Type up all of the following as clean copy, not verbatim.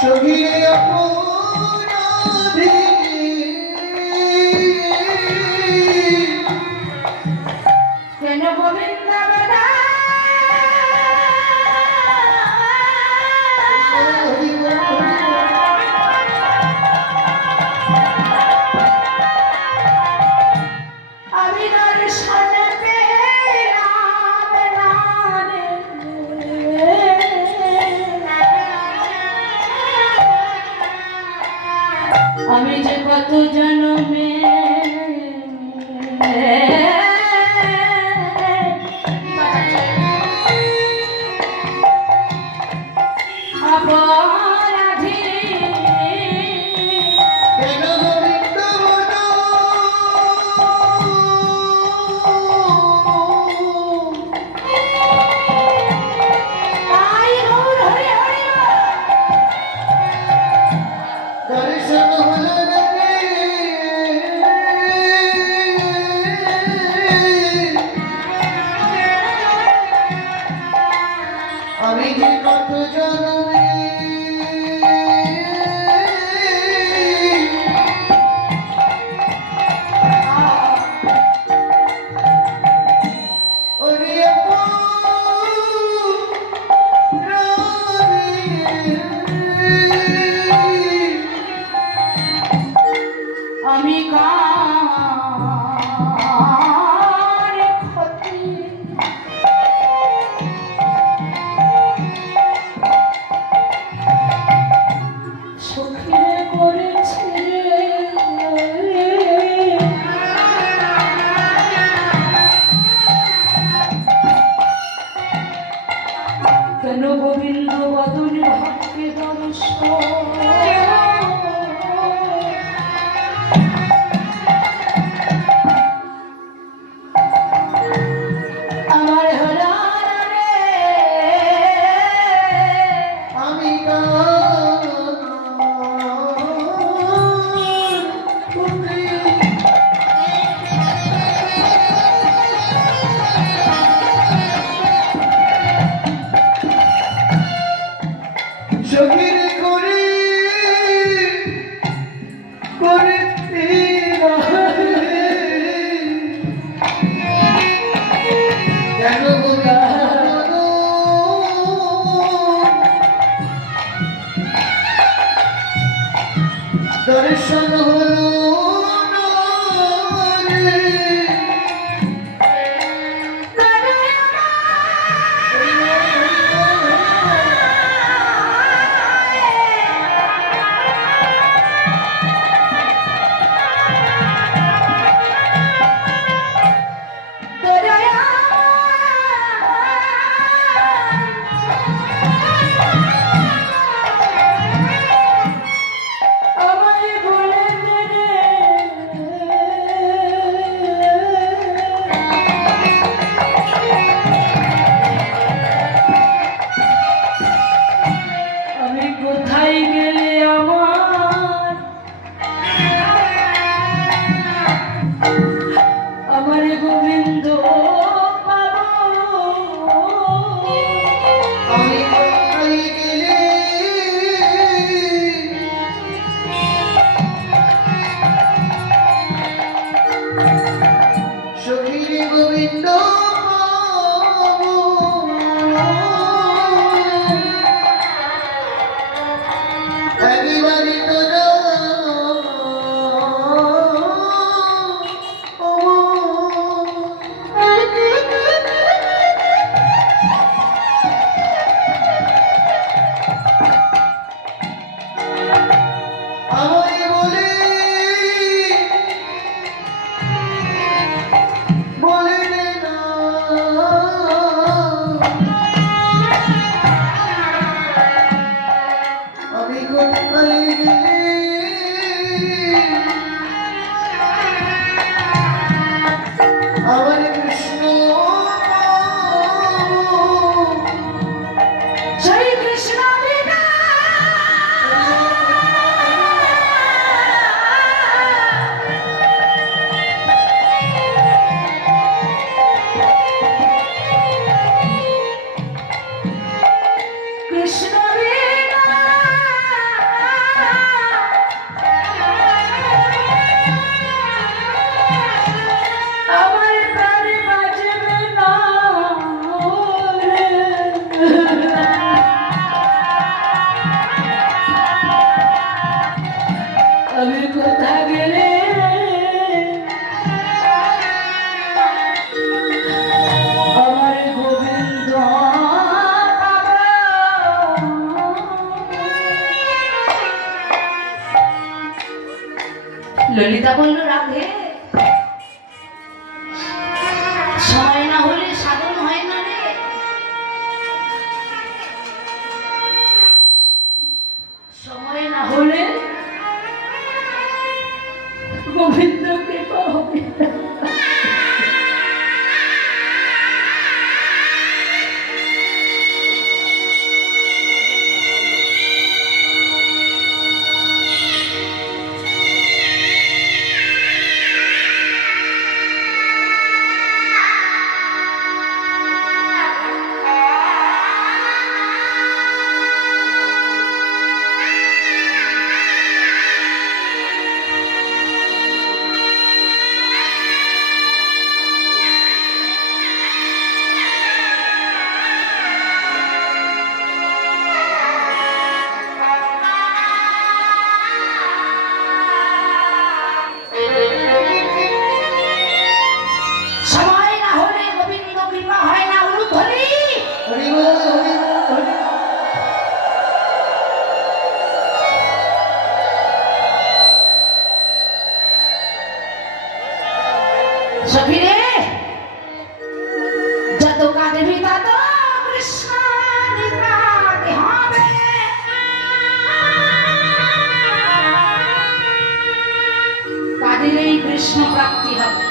সহিয়ে অপরাধী কেন গোবিন্দ বেলা আমি দর্শন পেলাম না রে। আমি যে কত জন্মে অপরাধী কেন গোবিন্দ বলো তাই গৌর হরি হরি দর্শন হলো না রে আমি যে কত জন্মে ওরে আমি কার ক্ষতি সখীরে করেছি রে। কেন গোবিন্দ বদন ভাগ্যে দর্শন আমার হলো না রে। আমি সহিরে করে করে কেন গোবিন্দ দর্শন হলো না রে আমায় বলে দে রে। আমি কোথায় গেলে আমার গোবিন্দ পাবো। আমি কোথায় গেলে সখীরে গোবিন্দ পাবো। একবারই তো আমায় বলে বলে দে না আমি কোথায় গেলে আমার কৃষ্ণ পাবো। শ্রী কৃষ্ণ বিনা কৃষ্ণ বিনা ললিতা বলল, রাধে, সময় না হলে সাধন হয় না রে। সময় না হলে গোবিন্দ কৃপা হবে না। সময় না হলে গোবিন্দ কৃপা হয় না। উলুধ্বনি। হরি বল, হরি বল, হরি। সখী রে, যত কাঁদবি তত কৃষ্ণ নিকাতে হবে। কাঁদিলেই কৃষ্ণ প্রাপ্তি হবে।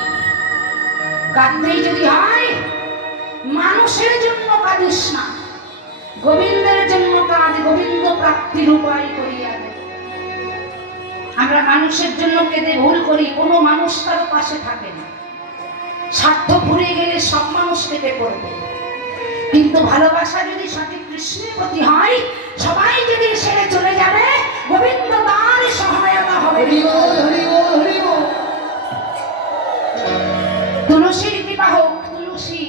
কাঁদতেই যদি হয়, মানুষের জন্য কাঁদিস না, গোবিন্দের জন্য কাঁদ, গোবিন্দ প্রাপ্তির উপায় করিয়া দেব। আমরা মানুষের জন্য কেঁদে ভুল করি, কোনো মানুষ তার পাশে থাকে না। স্বার্থ ফুরিয়ে গেলে সব মানুষ কেটে পড়বে, কিন্তু ভালোবাসা যদি সঠিক কৃষ্ণের প্রতি হয়, সবাই যদি ছেড়ে চলে যাবে, গোবিন্দ তার সহায়তা হবে। হরি বল, হরি বল, হরি বল। তুলসীর কৃপা হোক। তুলসী,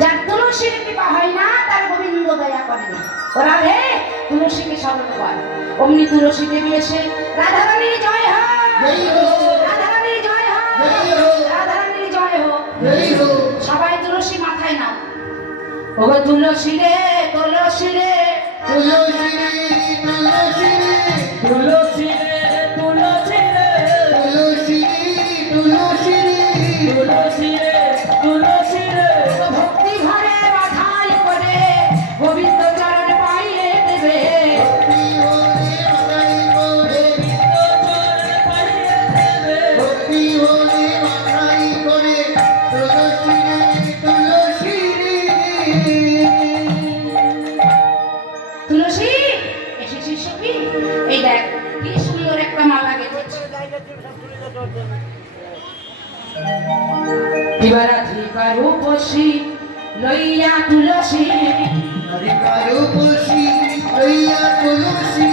যার তুলসীর কৃপা হয় না, তার গোবিন্দ দয়া করে না। ওরা রে, তুলসীকে স্মরণ কর। অমনি তুলসী দেবী এসে, রাধারানীর জয় হোক, জয় হোক, রাধারানীর জয় হোক, জয় হোক, রাধারানীর জয় হোক। জয় হোক। সবাই তুলসী মাথায় নাও। ওগো তুলসী রে, তুলসী রে, তুলসী রে, তুলসী রে, তুলসী রে, তুলসী রে, তুলসী রে, তুলসী রে। তুলসী রে, তুলসী রে। ভক্তি ভরে মাথায় করে গোবিন্দ চরণ পাইয়ে দেবে। ভক্তি হরে মাথায় করে, ভক্তি হরে মাথায় করে, তুলসী রে, তুলসী রে। তুলসী, এসেছিস সখী? এই দেখ, কি সুন্দর একটা মালা গেঁথেছি। রাধিকার উপসী লইয়া তুলসী, রাধিকার উপসী লইয়া তুলসী,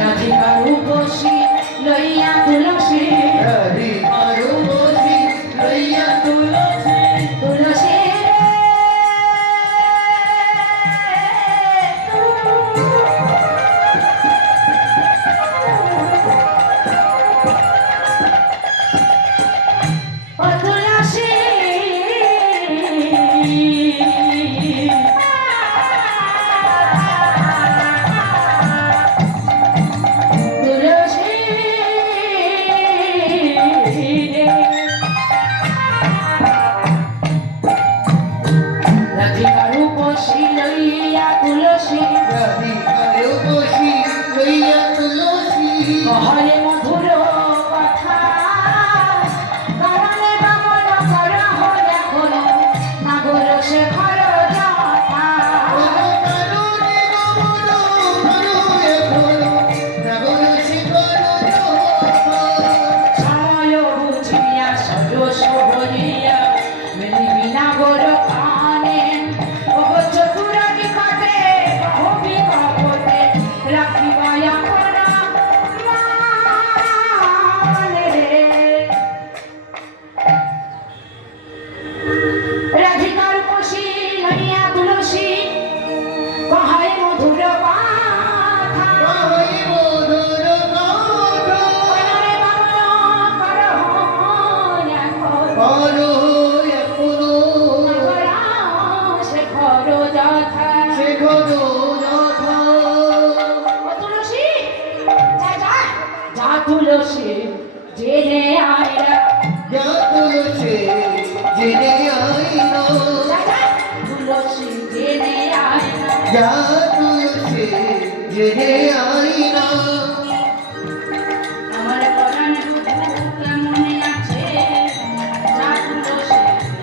রাধিকার উপসী লইয়া তুলসী, রাধিকার উপসী লইয়া তুলসী। তুলসী ও তুলসী, তুলসী রাধিকার উপসী লইয়া তুলসী, রাধিকার উপসী লইয়া তুলসী। কহলে মধুর কথা, কারণে বামন কর হইয়া কোন নাগর শেখর যথা। কারণে গমন করো এখন, নাগর শিখর যথা। সময় বুঝিয়া সরস হইয়া মেলিবি নাগর কানে। ওগো চতুর নিকটে বহু বিকপটে রাখিবা আপন মানে। রাধিকার উপসী লইয়া তুলসী, কহায় মধুর কথা, কই মধুর কথা, কনরে বামন কর হইয়া কোন করো এখনো, শেখর যথা। শেখর যথা। ও তুলসী, যা যা যা তুলসী, জেনে আয়না যা তুলসী জেনে আইনা তুলসী জেনে আয়না যা তুলসী জেনে আইনা আমার পরাণ কেমন আছে যা তুলসী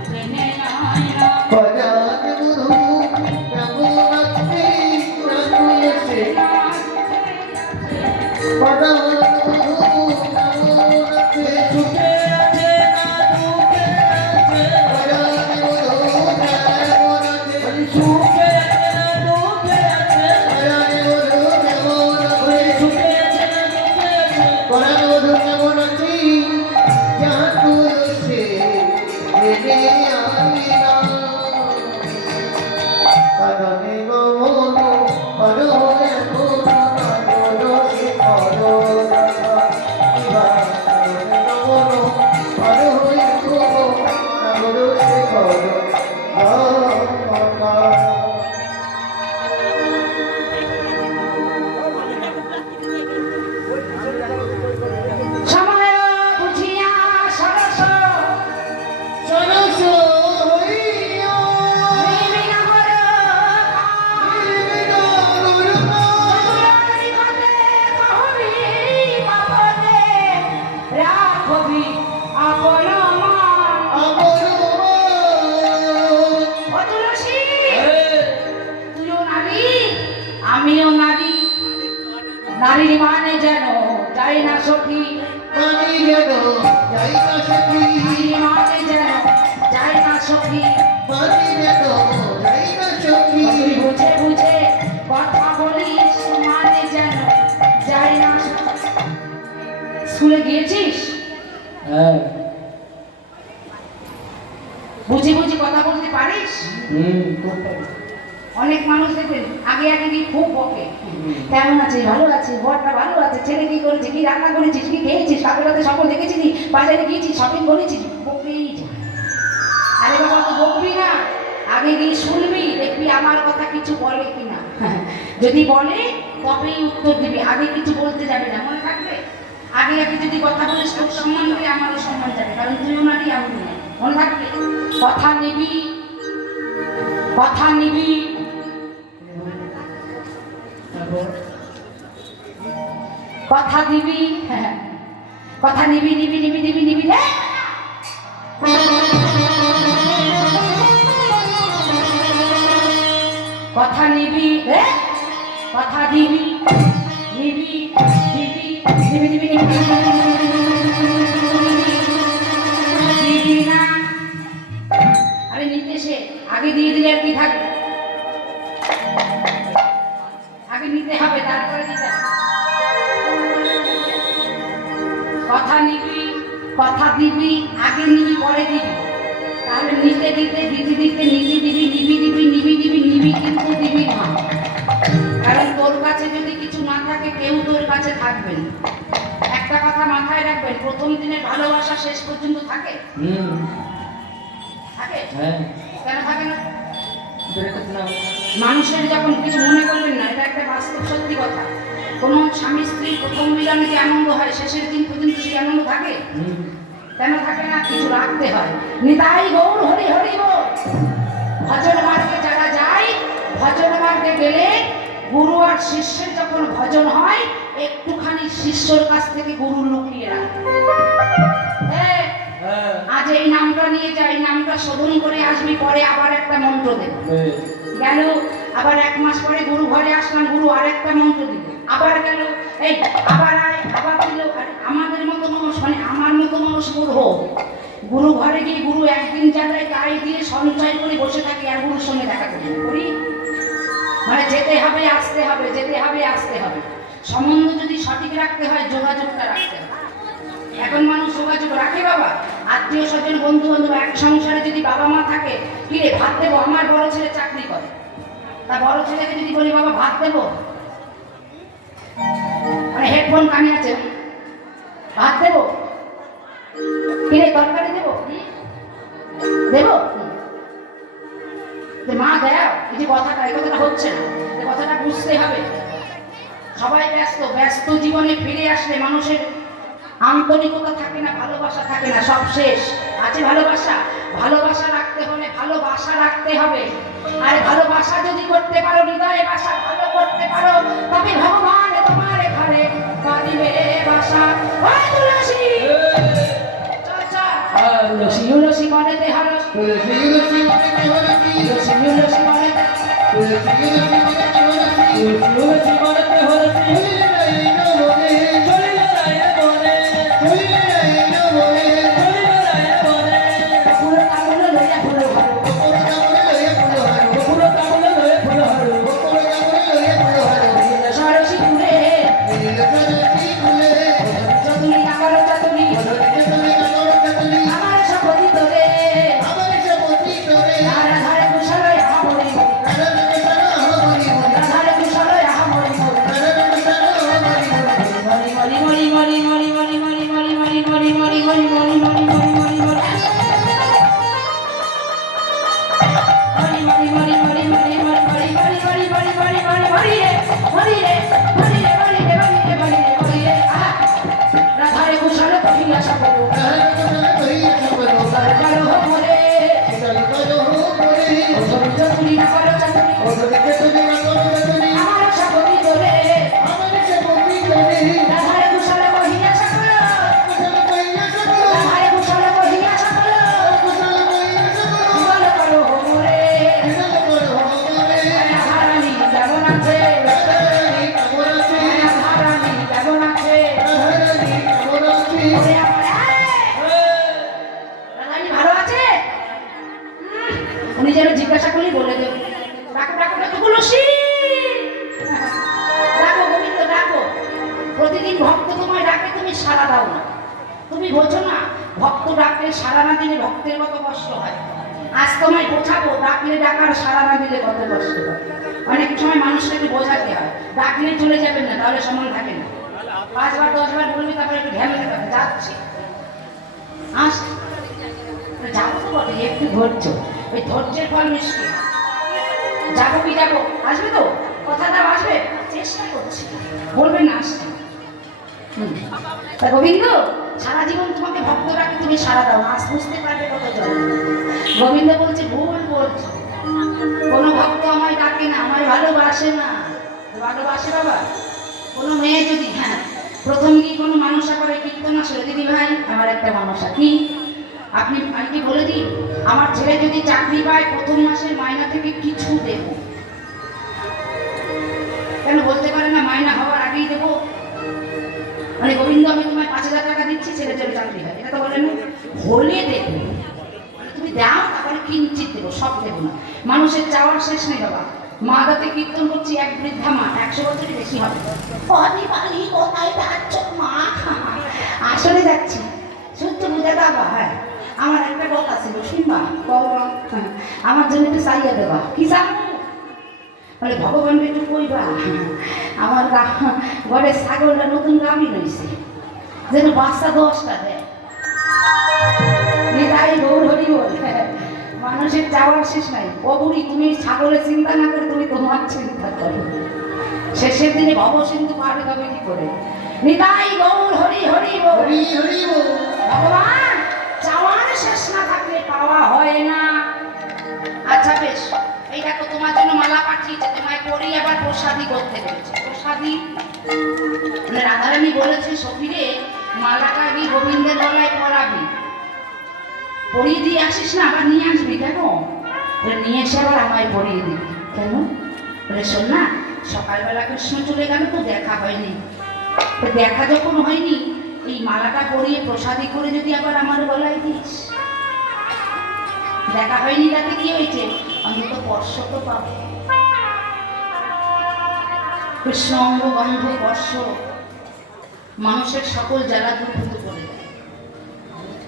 জেনে আয়না পরাণ গুরু কেমন আছে যা তুলসী পরাণ গুরু কেমন আছে সুখে আছে না দুঃখে আছে পরাণ গুরু কেমন আছে সুখে আছে না দুঃখে আছে পরাণ গুরু কেমন আছে সুখে আছে না দুঃখে আছে পরাণ গুরু কেমন আছে যা তুলসী জেনে আইনা কারণে গমন করো এখন করো সে করো কারণে গমন করো এখন করো সে করো সময় বুঝিয়া সরস সরস হইয়া নিবিনগর চতুরানি ঘটে কহবি পাপনে রাখবি আপন মান ও তুলসী তুইও নারী আমিও নারী নারীর মানে যেন যাই না সখী নারীর মানে যেন যাই না সখী তুই বুঝে বুঝে কথা বলিস মানে যেন যাই না সখী। স্কুলে গিয়েছিস বুঝে বুঝে কথা বলতে পারিস অনেক মানুষ দেখবেন আগে আগে গিয়ে খুব বকে কেমন আছে ভালো আছে বরটা ভালো আছে ছেলে কি করেছে কি রান্না করেছিস কি খেয়েছিস কাপড় রাতে স্বপ্ন দেখেছিস বাজারে গিয়েছিস শপিং করেছিস বকেই যা আরে বাবা তো বকবি না আগে গিয়ে শুনবি দেখবি আমার কথা কিছু বলে কিনা যদি বলে তবেই উত্তর দিবি আগে কিছু বলতে যাবে না মনে থাকবে আগে আগে যদি কথা বলিস তোর সম্মান দিলে আমারও সম্মান যাবে কারণ তুইও নারী আমি না মনে থাকবে কথা নিবি কথা নিবি কথা দিবি কথা নিবি নিবি নিবি নিবি নিবি রে কথা নিবি রে কথা দিবি নিবি দিবি নিবি নিবি নিবি দিবি না আরে নিতে সে আগে দিয়ে দিলে আর কি থাকবে আগে নিতে হবে তারপরে দিতে হবে কথা নিবি কথা দিবি আগে নিবি পরে দিবি তাহলে নিতে দিতে দিতে দিতে নিবি দিবি নিবি দিবি নিবি দিবি নিবি কিন্তু দিবি না কারণ তোর কাছে যদি কিছু না থাকে কেউ তোর কাছে থাকবে না একটা কথা মাথায় রাখবেন প্রথম দিনের ভালোবাসা শেষ পর্যন্ত থাকে থাকে কেন থাকে না মানুষের যখন কিছু মনে করবেন না এটা একটা বাস্তব সত্যি কথা কোনো স্বামী স্ত্রী প্রথম মিলনে যে আনন্দ হয় শেষের দিন পর্যন্ত সেই আনন্দ থাকে কেন থাকে না কিছু রাখতে হয় নিতাই গৌর হরি হরি বল ভজন মার্গে যারা যায় ভজন মার্গে গেলে গুরু আর শিষ্যের যখন ভজন হয় একটুখানি শিষ্যর কাছ থেকে গুরু লুকিয়ে রাখে আজ এই নামটা নিয়ে যাই নামটা শোধন করে আসবি পরে আবার একটা মন্ত্র দেব গেল আবার এক মাস পরে গুরু ঘরে আসলাম গুরু আর একটা মন্ত্র দিল আবার গেল এই আবার আয় আবার দিল আর আমাদের মতো মানুষ মানে আমার মতো মানুষ মূর্খ গুরু ঘরে গিয়ে গুরু একদিন যাতায় গাড়ি দিয়ে সঞ্চয় করে বসে থাকি আর গুরুর সঙ্গে দেখা করি মানে যেতে হবে আসতে হবে যেতে হবে আসতে হবে সম্বন্ধ যদি সঠিক রাখতে হয় যোগাযোগটা রাখতে হবে এখন মানুষ যোগাযোগ রাখে বাবা আত্মীয় স্বজন বন্ধু বান্ধব এক সংসারে যদি বাবা মা থাকে কি রে ভাত দেবো আমার বড় ছেলে চাকরি করে তা বড় ছেলেকে যদি বলি বাবা ভাত দেবো মানে হেডফোন কানে আছে ভাত দেবো কি রে তরকারি দেবো দেবো মা দেও এই যে কথাটা এই কথাটা হচ্ছে না এই কথাটা বুঝতে হবে সবাই ব্যস্ত ব্যস্ত জীবনে ফিরে আসলে মানুষের আন্তরিকতা থাকে না, ভালোবাসা থাকে না, সব শেষ। আছে ভালোবাসা? ভালোবাসা রাখতে হলে ভালোবাসা রাখতে হবে। আর ভালোবাসা যদি করতে পারো, হৃদয়ে বাসা ভালো করতে পারো, তবে ভগবান তোমার ঘরে বাঁধিবে বাসা। ওই তুলসী, চল চল। তুলসী তুলসী মনেতে হরস, তুলসী তুলসী মনেতে হরসি, তুলসী তুলসী মনেতে, তুলসী তুলসী মনেতে হরসি, তুলসী মনেতে হরসি, চলিলে নাই না মনে, চলিলে নাই রে মনে, চলিলে নাই না মনে, চলিলে নাই রে মনে। ফুল কামল লইয়া ফুল হারো, গোপন কামড়ে লইয়া ফুল হারো, ফুল কামলে লয়ে ফুল হারু, গোপন কামড়ে লইয়া ফুল হারো, সরসী ফুলে নীল সরসি ফুলে, চতুরি কাকর চতুরি মধুরিতে তুমি কাকর কাতুলি, আমার সকলি তোরে আমার সপতি তোরে, ধারে ধারে কুশলয় আমরি কারণ কুশল হরি মন, ধারে কুশলয় আমরি কারণ কুশল হরি মন, মরি মরি মরি মরি মরি মরি মরি মরি মরি মরি মরি মরি মরি মরি মরি মরি মরি রাধারে কুশল কহিয়া সকল কারণ কুশল হইয়া সকল, কালো মোরে কুশল করো মোরে, চতুরি কাকর চতুরি মধুরিতে তুমি কাকর কাতুলি, আমার সকলি তোরে আমার সপতি তোরে, রাধারে কুশল কহিয়া সকল কুশল হইয়া সকল, রাধারে কুশল কহিয়া সকল কুশল হইয়া সকল, কুশল করো মোরে কুশল করো মোরে, রাধারানী কেমন আছে রাধারানী কেমন আছে, রাধারানী কেমন আছে রাধারানী কেমন আছে, ওরে আমার রাধারানী ভালো আছে? উনি যেন জিজ্ঞাসা করলেই বলে দেবে, ডাকো ডাকো ডাকো তুলসী, ডাকো গোবিন্দ ডাকো। প্রতিদিন ভক্ত তোমায় ডাকে, তুমি সাড়া দাও না। তুমি বোঝো না ভক্ত ডাকলে সাড়া না দিলে ভক্তের কত কষ্ট হয়। আজ তোমায় বোঝাবো ডাকলে ডাকার সাড়া না দিলে কত কষ্ট হয়। অনেক সময় মানুষটাকে বোঝাতে হয়, ডাকলে চলে যাবেন না, তাহলে সমান থাকে না। 5 বার 10 বার বলবি, তারপরে একটু ধ্যান দিতে হবে, যাচ্ছি আস যাবো তো বটে, একটু ধৈর্য, ওই ধৈর্যের ফল মিষ্টি। যাবো কি যাবো, আসবে তো, কথাটা আসবে, চেষ্টা করছি, বলবেন না আসছে। তা গোবিন্দ সারা জীবন তোমাকে ভক্ত রাখে, তুমি সারা দাও না, আজ বুঝতে পারবে কত জন। গোবিন্দ বলছে ভুল বলছো, কোনো ভক্ত আমায় ডাকে না, আমায় ভালোবাসে না। ভালোবাসে বাবা? কোনো মেয়ে যদি, হ্যাঁ প্রথম কি কোনো মানুষা করে কীর্তন আসলে, দিদি ভাই আমার একটা মানুষা কি, আপনি আমি কি বলে দিই, আমার ছেলে যদি চাকরি পায় প্রথম মাসের মাইনা থেকে কিছু দেব। কেন বলতে পারে না মাইনা হওয়ার আগেই দেবো? মানে গোবিন্দ আমি তোমায় 5,000 টাকা দিচ্ছি, ছেলে ছেলে চাকরি হয়, এটা তো বলে না, হলে দেবো। মানে তুমি দাও, তারপরে কিঞ্চিত দেবো, সব দেবো না। মানুষের চাওয়ার শেষ নেই বাবা। মা দাতে কীর্তন করছি, এক বৃদ্ধা মা, 100 বছরই বেশি হবে। অনি বালি কোথায় যাচ্ছ মা? আসলে যাচ্ছি, সত্য বুঝে বাবা। হ্যাঁ আমার একটা কথা ছিল, শুনবা? বাবা আমার জন্য একটু চাইয়া দেবা। কি চাও? বলে ভগবানকে একটু কইবা আমার ঘরে ছাগলটা নতুন গাভী রয়েছে, যেন বাচ্চা 10টা দেয়। তাই গৌর হরি বল, মানুষের চাওয়ার শেষ নাই। ও বুড়ি, তুমি ছাগলের চিন্তা না করে তুমি তোমার চিন্তা করো, শেষের দিনে ভব সিন্ধু পার হবে কি করে। নিতাই গৌর হরি হরি বল। হরি হরি বল, ভগবান চাওয়ার শেষ না থাকলে পাওয়া হয় না। আচ্ছা বেশ, এই দেখো তোমার জন্য মালা পাঠিয়েছে, তোমায় পরি আবার প্রসাদী করতে বলেছে। প্রসাদী মানে রাধারানী বলেছে সখীরে মালাটা কি গোবিন্দের গলায় পরাবি, পরিয়ে দিয়ে আসিস না, আবার নিয়ে আসবি। কেন? বলে নিয়ে এসে আবার আমায় পরিয়ে দিবি। কেন? বলে শোন না, সকালবেলা কৃষ্ণ চলে গেল তো দেখা হয়নি, তো দেখা যখন হয়নি এই মালাটা পরিয়ে প্রসাদী করে যদি আবার আমার গলায় দিস। দেখা হয়নি তাতে কি হয়েছে, আমি তো স্পর্শ তো পাবো। কৃষ্ণ অঙ্গ গন্ধ স্পর্শ মানুষের সকল জ্বালা দূরীভূত করে দেয়।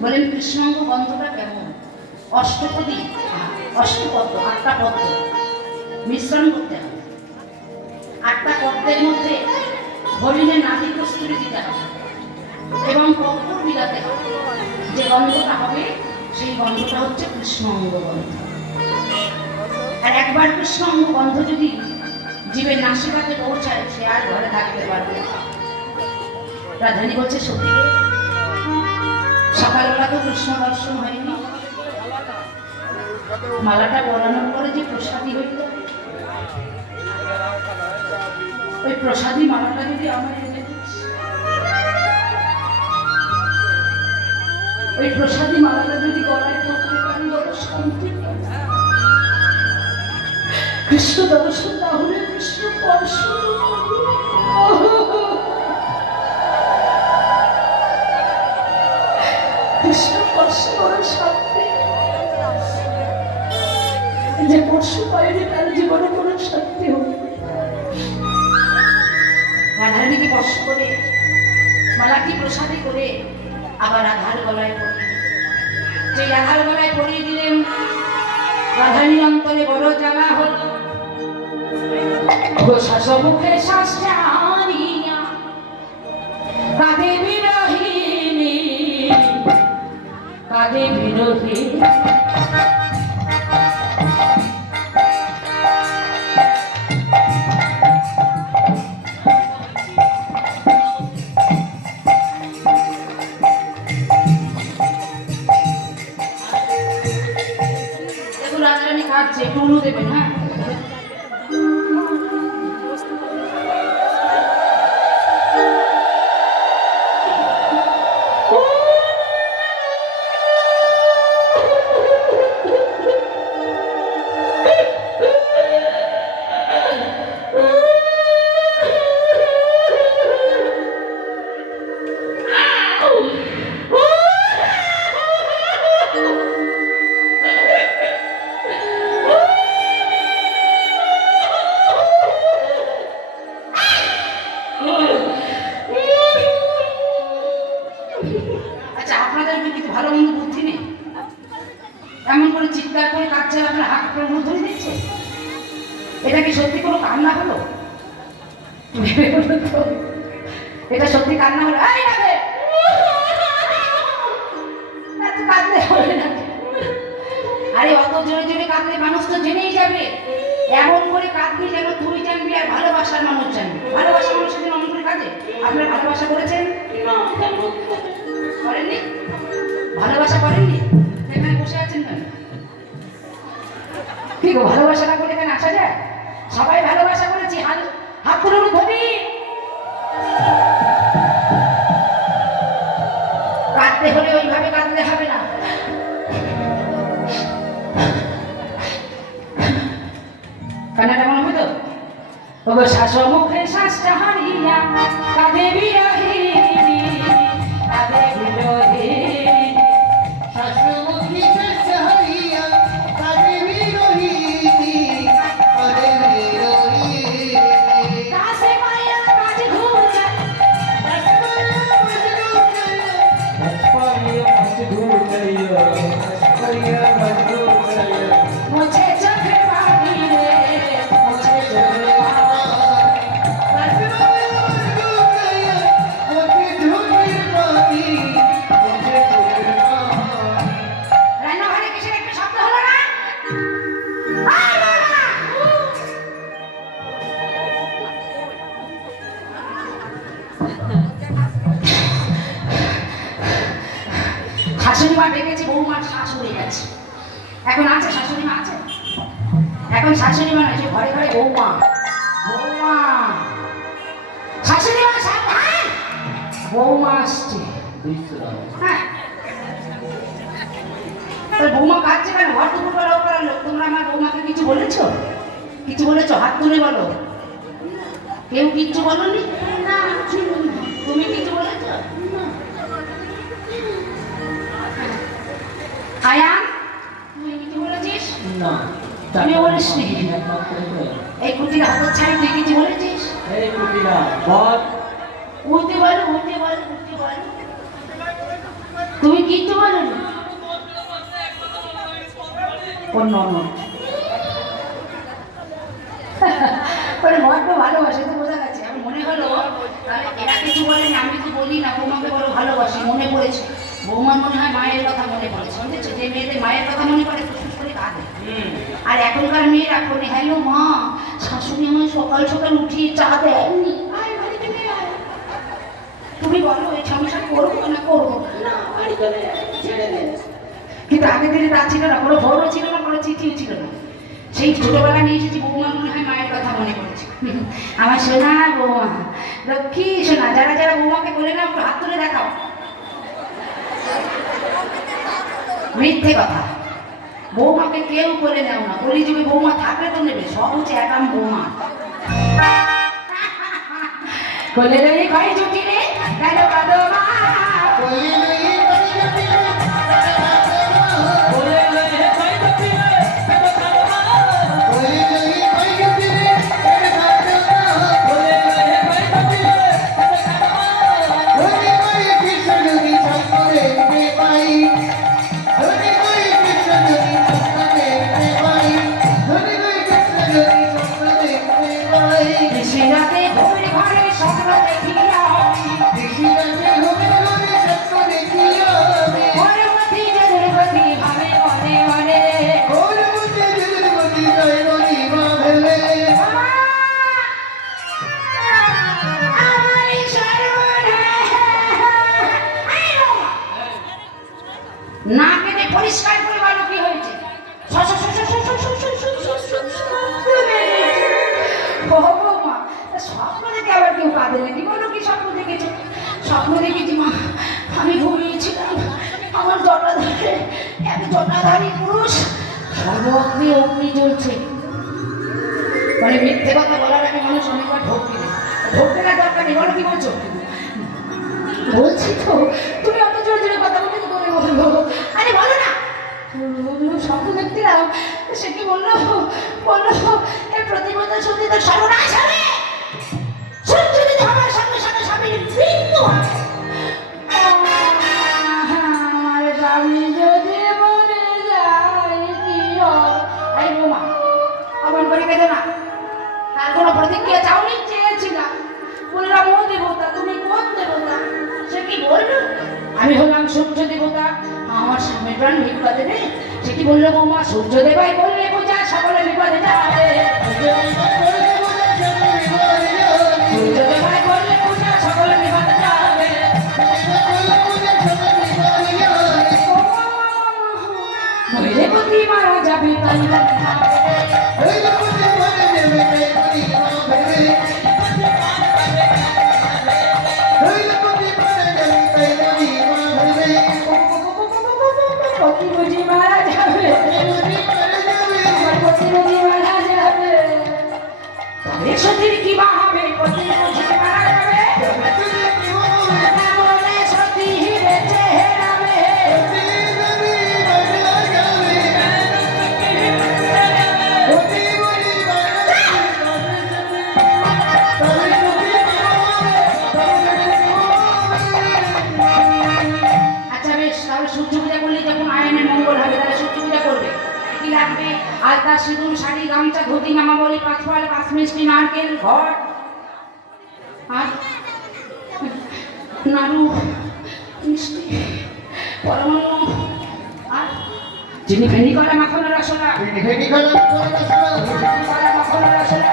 বলেন কৃষ্ণ অঙ্গ গন্ধটা কেমন? অষ্টপদী, অষ্টপদ্ম, 8টা পদ্ম মিশ্রণ করতে হবে। 8টা পদ্মের মধ্যে হরিণের নাভি কস্তুরী দিতে হবে এবং কর্পূর বিলাতে হবে। যে গন্ধটা হবে সেই গন্ধটা হচ্ছে কৃষ্ণ অঙ্গ গন্ধ। আর একবার কৃষ্ণ অঙ্গ গন্ধ যদি জীবের নাসিকাতে পৌঁছায়, সে আর ঘরে থাকতে পারবে না। রাধানী বলছে সত্যি সকালবেলা তো কৃষ্ণ দর্শন হয়নি, মালাটা পরানোর পরে যে প্রসাদী হয়ে যাবে, ওই প্রসাদী মালাটা যদি আমার এনে দিস, ওই প্রসাদী মালাটা যদি গলায় পড়তে পারি বড় শান্তি পাই। কৃষ্ণ দর্শন না হলে কৃষ্ণ স্পর্শ কৃষ্ণ স্পর্শ বড় শান্তি, যে পরশু পাইনি তার জীবনে কোনো শান্তি হবে। রাধারানীকে স্পর্শ করে মালাটি প্রসাদী করে আবার রাধার গলায় পরিয়ে দিলেন। যে রাধার গলায় পরিয়ে দিলেন, রাধারী অন্তরে বড় জ্বালা হলো। শ্বাস মুখে শ্বাস জানিয়া কাঁদে বিরহিনী, কাঁদে বিরহিনী। রাধারানী কাঁদছে, একটু উলু দেবেন। হ্যাঁ, আচ্ছা, আপনাদের কি কিছু ভালো মন্দ বুদ্ধি নেই? এমন করে চিৎকার করে কাঁদছে, আপনার হাত করে মুখ ধরে দিচ্ছে। এটা কি সত্যি কোনো কান্না হলো? এটা সত্যি কান্না হলো? এই রাধে, এত কাঁদলে হবে না। আরে অত জোরে জোরে কাঁদলে মানুষ তো জেনেই যাবে। এমন করে কাঁদবি যেন তুই জানবি আর ভালোবাসার মানুষ জানবি। ভালোবাসার মানুষের জন্য অমন করে কাঁদে? আপনারা ভালোবাসা করেছেন? করেননি? ভালোবাসা করেননি? এখানে বসে আছেন কেন? কি গো, ভালোবাসা না করে এখানে আসা যায়? সবাই ভালোবাসা করেছি, হাত তুলে ধরি। কাঁদতে হলে ওইভাবে কাঁদলে হবে না। কান্নাটা মনে হবে তো? ওগো শ্বাস মুখে শ্বাসটা হারিয়া কাঁদে বিরহিনী, কাঁদে বিরহিনী। কাছে মায়া কাজ ঘুরে, মুছে চোখে পানি রে, মুছে চোখে রান্নাঘরে কিসের একটা শব্দ হলো না? শাশুড়ি মা ডেকেছে, বৌমার শাশুড়ি গেছে। এখন আছে শাশুড়ি মা আছে? এখন শাশুড়ি মা নয়, ঘরে ঘরে বৌমা। বৌমা, শাশুড়ি মা সাবধান, বৌমা আসছে। হ্যাঁ, বৌমা কাঁদছে কেন? ঘর দুপুর বেলা করার লোক, তোমরা আমার বৌমাকে কিছু বলেছো? কিছু বলেছো? হাত তুলে বলো। কেউ কিচ্ছু বলোনি? তুমি কিছু বলেছো? আয়ান, তুই কিছু বলেছিস? না, তুমিও বলিসনি? এই কুটির হাত ছাড়ি তুই কিছু বলেছিস? এই কুটিরা বল। উঠতে বলো, উঠতে বলো, উঠতে বলো। তুমি কিচ্ছু বলোনি? ওর ননদ ওরে বড্ড ভালোবাসে, তো বোঝা গেছে। আমার মনে হলো তাহলে এরা কিছু বলেনি, আমি তো বলি না, বৌমাকে বড় ভালোবাসি। মনে পড়েছে বৌমার, মনে হয় মায়ের কথা মনে পড়েছে। বুঝেছো? যে মেয়েদের মায়ের কথা মনে পড়ে খুব করে কাঁদে। আর এখনকার মেয়েরা ফোনে, হ্যালো মা, শাশুড়ি আমার সকাল সকাল উঠিয়ে চা দেয়নি, আয় বাড়িতে নিয়ে আয়। তুমি বলো এই সংসার করবো না করবো না। না বাড়ি চলে যাবে, ছেড়ে দে। কিন্তু আগের দিনে তা ছিল না, কোনো ভোরও ছিল না, কোনো চিঠিও ছিল না। সেই ছোটবেলা নিয়ে এসেছি, বৌমা মনে হয় মায়ের কথা মনে পড়েছে। আমার সোনা বৌমা, লক্ষ্মী সোনা, যারা যারা বৌমাকে বলে না একটু হাত তুলে দেখাও। মিথ্যে কথা, বৌমাকে কেউ করে নেও না, বলি যুগে বৌমা থাকলে তো নেবে, সব হচ্ছে একাম বৌমা। বলে রে কয় জুটি রে গেল কাদো মা, বলি লই বাড়ি যাবি রে, বলে লে ভাই বাপি রে কেন কারবা বলি লই বাড়ি যাবি রে, কেন কাঁদো না? বলে লে ভাই বাপি রে কেন কারবা ধনী কই কৃষ্ণ যদি সত্য দেখতে পাই, ধনী কই কৃষ্ণ যদি সত্য দেখতে পাই, ধনী কই কৃষ্ণ যদি সত্য দেখতে পাই। বেশি রাতে ঘুরে ঘরে স্বপ্ন দেখিয়া বেশি রাতে ঘুমে ঘুমে সত্য দেখি আমি, ঘরে মধ্যে জেদের গতি ভাবে মনে মনে। ওর মধ্যে দিলের গতি যায় নদী মা ভেবে। আমার সর্বনাশ। না কেটে পরিষ্কার করে বলো কি হয়েছে। ও বৌমা, স্বপ্ন দেখে আবার কেউ কাঁদে নাকি? বলো কি স্বপ্ন দেখেছো? স্বপ্ন দেখেছি মা, আমি ঘুমিয়েছিলাম, আমার জটাধারে এক জটাধারী পুরুষ সর্বগ্নি অগ্নি জ্বলছে। মানে মিথ্যে কথা বলার আগে মানুষ অনেকবার ঢোকে না, ঢোকতে না দরকার নেই। বলো কি বলছো? বলছি তো, তুমি অত জোরে জোরে কথা বলে কি করে বলবো? আরে বলো না। স্বপ্ন দেখছিলাম, সে কি বললো? বললো এর প্রতিবন্ধক সত্যি তো সর্বনাশ হবে, সূর্য যদি আমার সঙ্গে সঙ্গে স্বামীর মৃত্যু হয়। আমার স্বামী যদি মরে যায় কি হবে? এই বৌমা, অমন করে কেঁদো না। আর কোনো প্রতিক্রিয়া চাওনি? চেয়েছিলাম, বললাম ও দেবতা, তুমি কোন দেবতা? সে কি বললো? আমি হলাম সূর্য দেবতা, আমার স্বামীর প্রাণ ভিক্ষা দেবে। সে কি বললো বৌমা? সূর্য দেবাই বললে পূজা, সকলে বিপদে যাবে। সূর্য দেবাই বললে পূজা, সকলে বিপদে যাবে। নইলে পতি মারা যাবে, তাই বলি না। পতি বুঝি মারা যাবে, আমার পতি বুঝি মারা যাবে। তবে সতীর কি বা হবে? পতি বুঝি মারা যাবে, না বলে সতী বেঁচে হেরাবে। আচ্ছা বেশ, তাহলে সূর্য পূজা করলে যখন আয়নের মঙ্গল হবে, তাহলে সূর্য পূজা করবে। কি লাগবে? আলতা, সিঁদুর, শাড়ি, গামছা, ধুতি, নামাবলি, 5 ফল, 5 মিষ্টি, নারকেল, ঘট আর নাড়ু, মিষ্টি, পরমান্ন আর চিনি ফেনি করা মাখনের রসলা, করা মাখনের রসলা,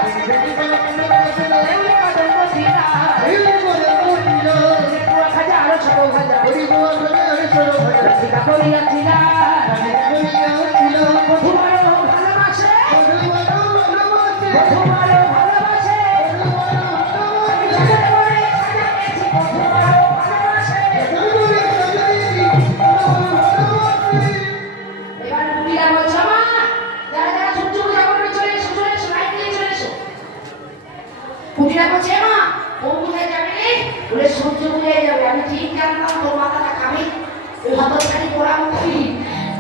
পুয়া খাজা আরো ছোট খাজা, করিয়া ছিলা তোমারও ভালোবাসে, তোমারও ভালোবাসে, সাজাতে বলে সাজাতেছি, তোমারও ভালোবাসে। এবার বুড়িরা বলছে মা, যারা যারা সূর্য পূজা করবে চলে এসো, চলে এসো, লাইট নিয়ে চলে এসো। বুড়িরা বলছে মা, ও কোথায় যাবে রে? বলে সূর্য পূজায় যাবে। আমি ঠিক জানতাম তোর মাথাটা খাবে, ওই হতখানি পোড়ামুখী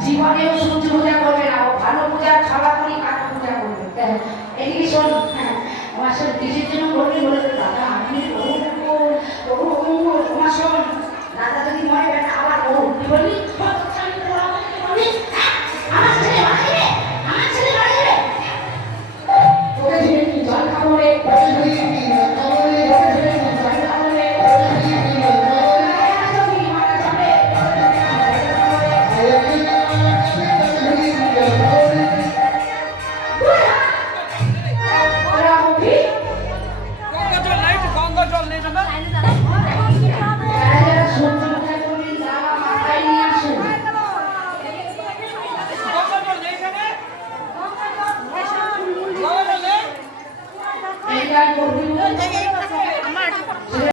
জীবনেও সূর্য পূজা করবে না, ও ভালো পূজার খাওয়া করি কাকা পূজা করবে। এদিকে শোন, আমার সব নিজের জন্য করবে বলে